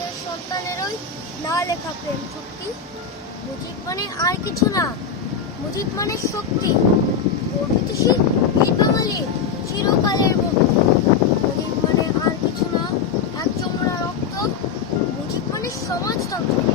রাজার সন্তানেরই না লেখা প্রেম চুক্তি। মুজিব মানে আর কিছু না, মুজিব মানে শক্তি, গর্বিতশীল এই বাঙালি চিরকালের ভক্তি। মুজিব মানে আর কিছু না, এক চোমরা রক্ত, মুজিব মানে সমাজতন্ত্র।